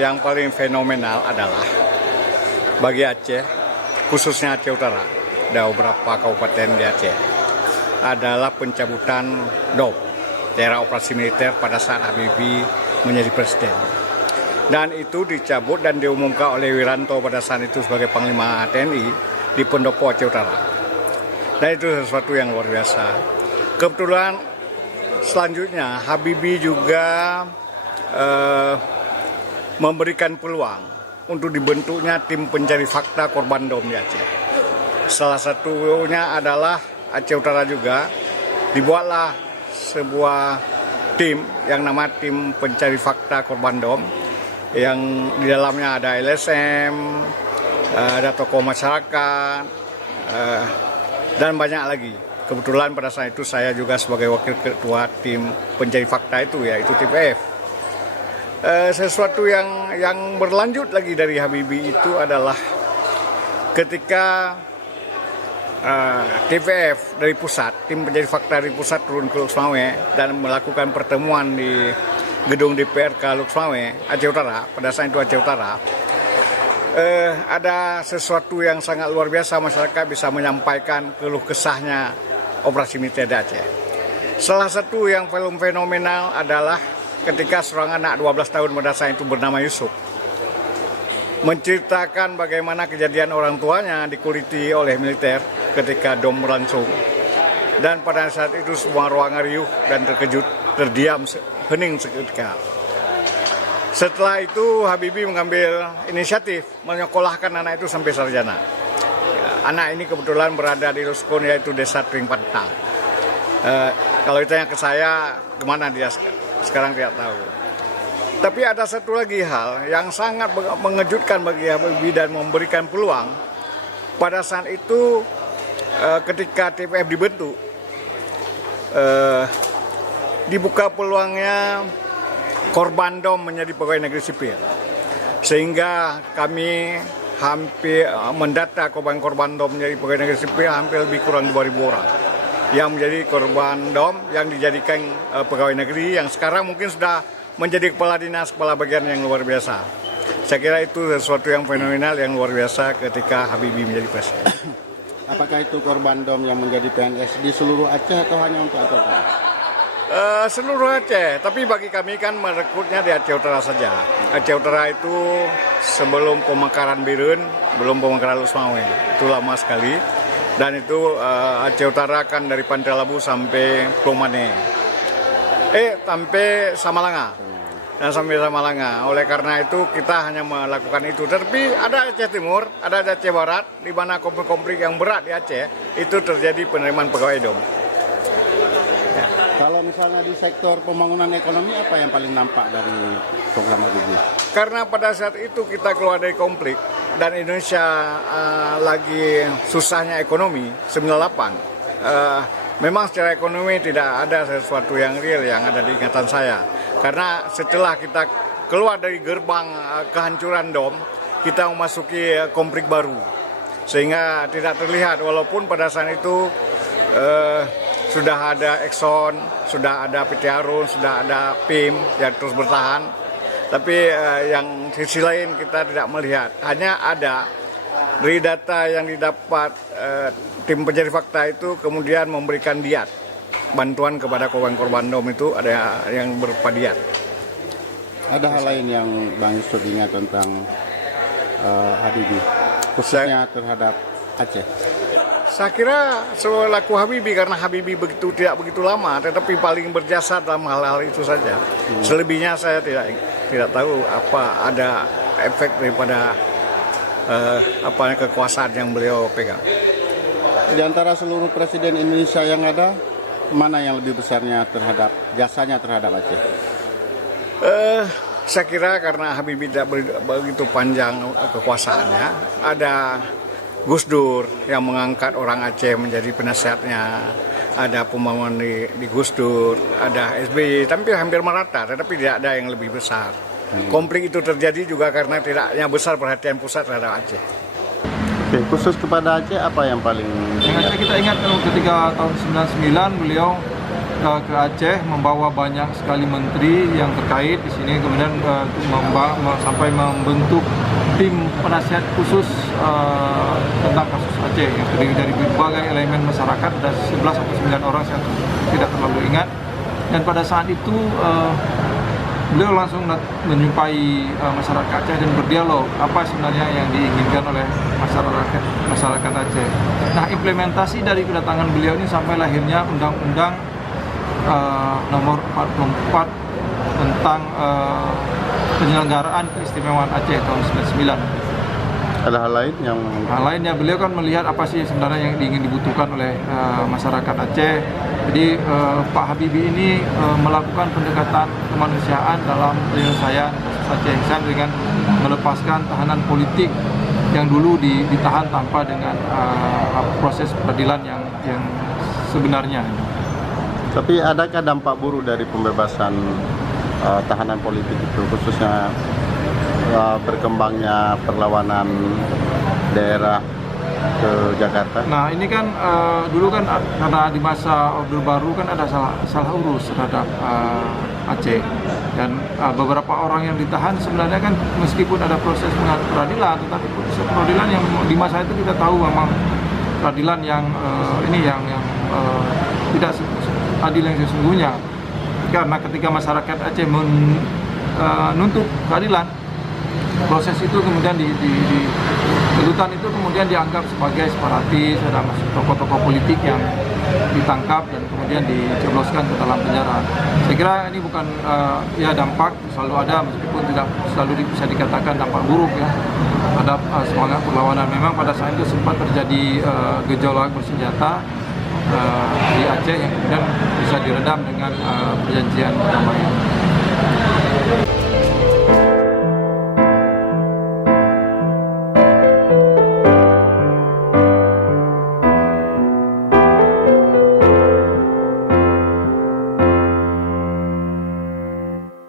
yang paling fenomenal adalah bagi Aceh, khususnya Aceh Utara, ada beberapa kabupaten di Aceh, adalah pencabutan DOP, daerah operasi militer pada saat Habibie menjadi presiden. Dan itu dicabut dan diumumkan oleh Wiranto pada saat itu sebagai Panglima TNI di Pendopo Aceh Utara. Dan itu sesuatu yang luar biasa. Kebetulan selanjutnya Habibie juga memberikan peluang untuk dibentuknya tim pencari fakta korban DOM di Aceh. Salah satunya adalah Aceh Utara juga, dibuatlah sebuah tim yang nama tim pencari fakta korban DOM, yang di dalamnya ada LSM, ada tokoh masyarakat, dan banyak lagi. Kebetulan pada saat itu saya juga sebagai wakil ketua tim pencari fakta itu, yaitu TPF. Sesuatu yang berlanjut lagi dari Habibie itu adalah ketika TPF dari pusat, tim pencari fakta dari pusat turun ke Luxmawe dan melakukan pertemuan di gedung DPRK Luxmawe, Aceh Utara, pada saat itu Aceh Utara, ada sesuatu yang sangat luar biasa, masyarakat bisa menyampaikan keluh kesahnya operasi militer di Aceh. Salah satu yang paling fenomenal adalah ketika seorang anak 12 tahun pada saat itu bernama Yusuf menceritakan bagaimana kejadian orang tuanya dikuliti oleh militer ketika DOM berlangsung. Dan pada saat itu semua ruangan riuh dan terkejut, terdiam, hening seketika. Setelah itu Habibie mengambil inisiatif menyekolahkan anak itu sampai sarjana. Anak ini kebetulan berada di Luskon, yaitu Desa Tring Pantang. Kalau ditanya ke saya, kemana dia sekarang tidak tahu. Tapi ada satu lagi hal yang sangat mengejutkan bagi Habibie dan memberikan peluang. Pada saat itu ketika TPF dibentuk, dibuka peluangnya korban DOM menjadi pegawai negeri sipil. Sehingga kami hampir mendata korban DOM menjadi pegawai negeri sipil hampir lebih kurang 2.000 orang. Yang menjadi korban DOM yang dijadikan pegawai negeri yang sekarang mungkin sudah menjadi kepala dinas, kepala bagian yang luar biasa. Saya kira itu sesuatu yang fenomenal, yang luar biasa ketika Habibie menjadi presiden. Apakah itu korban DOM yang menjadi PNS di seluruh Aceh atau hanya untuk Aceh Utara? Seluruh Aceh, tapi bagi kami kan merekrutnya di Aceh Utara saja. Aceh Utara itu sebelum pemekaran Birun, belum pemekaran Luxmawe, itu lama sekali. Dan itu Aceh Utara kan dari Pantai Labu sampai Pulau Mane. Sampai Samalanga. Dan sampai Samalanga. Oleh karena itu kita hanya melakukan itu. Tapi ada Aceh Timur, ada Aceh Barat, di mana konflik-konflik yang berat di Aceh, itu terjadi penerimaan pegawai DOM. Ya. Kalau misalnya di sektor pembangunan ekonomi, apa yang paling nampak dari program Habibie? Karena pada saat itu kita keluar dari konflik, dan Indonesia lagi susahnya ekonomi, 98. Memang secara ekonomi tidak ada sesuatu yang real yang ada di ingatan saya. Karena setelah kita keluar dari gerbang kehancuran DOM, kita memasuki konflik baru. Sehingga tidak terlihat, walaupun pada saat itu sudah ada Exxon, sudah ada PT Harun, sudah ada PIM yang terus bertahan. Tapi yang sisi lain kita tidak melihat. Hanya ada dari data yang didapat tim pencari fakta itu kemudian memberikan diat. Bantuan kepada korban-korban DOM itu ada yang berupa diat. Ada hal lain yang Bang Yusuf ingat tentang Habibie, khususnya terhadap Aceh? Saya kira selaku Habibie, karena Habibie tidak begitu lama, tetapi paling berjasa dalam hal-hal itu saja. Selebihnya saya tidak tahu apa ada efek daripada kekuasaan yang beliau pegang. Di antara seluruh presiden Indonesia yang ada, mana yang lebih besarnya terhadap jasanya terhadap Aceh? Saya kira karena Habibie tidak begitu panjang kekuasaannya, ada Gus Dur yang mengangkat orang Aceh menjadi penasihatnya, ada pembangunan di Gus Dur, ada SBY, tapi hampir merata, tetapi tidak ada yang lebih besar. Konflik itu terjadi juga karena tidaknya besar perhatian pusat terhadap Aceh. Oke, khusus kepada Aceh apa yang paling Yang Aceh kita ingat ketika tahun 99 beliau ke Aceh, membawa banyak sekali menteri yang terkait di sini, kemudian sampai membentuk tim penasihat khusus tentang kasus Aceh yang terdiri dari berbagai elemen masyarakat, ada 11 atau 9 orang, saya tidak terlalu ingat. Dan pada saat itu beliau langsung menjumpai masyarakat Aceh dan berdialog apa sebenarnya yang diinginkan oleh masyarakat Aceh. Nah, implementasi dari kedatangan beliau ini sampai lahirnya Undang-Undang nomor 44 tentang penyelenggaraan keistimewaan Aceh tahun 99. Ada hal lain yang Lainnya beliau kan melihat apa sih sebenarnya yang ingin dibutuhkan oleh masyarakat Aceh. Jadi Pak Habibie ini melakukan pendekatan kemanusiaan dalam penyelesaian kasus Aceh Hasan dengan melepaskan tahanan politik yang dulu ditahan tanpa dengan proses peradilan yang sebenarnya. Tapi adakah dampak buruk dari pembebasan tahanan politik itu, khususnya berkembangnya perlawanan daerah ke Jakarta? Nah, ini kan dulu kan karena di masa Orde Baru kan ada salah urus terhadap Aceh, dan beberapa orang yang ditahan sebenarnya kan meskipun ada proses peradilan, tetapi proses peradilan yang di masa itu kita tahu memang peradilan yang tidak adil yang sesungguhnya, karena ketika masyarakat Aceh menuntut keadilan, proses itu kemudian tuntutan itu kemudian dianggap sebagai separatis, ada tokoh-tokoh politik yang ditangkap dan kemudian dijebloskan ke dalam penjara. Saya kira ini bukan dampak selalu ada, meskipun tidak selalu bisa dikatakan dampak buruk ya terhadap semangat perlawanan. Memang pada saat itu sempat terjadi gejolak bersenjata di Aceh yang kemudian bisa diredam dengan perjanjian perdamaian.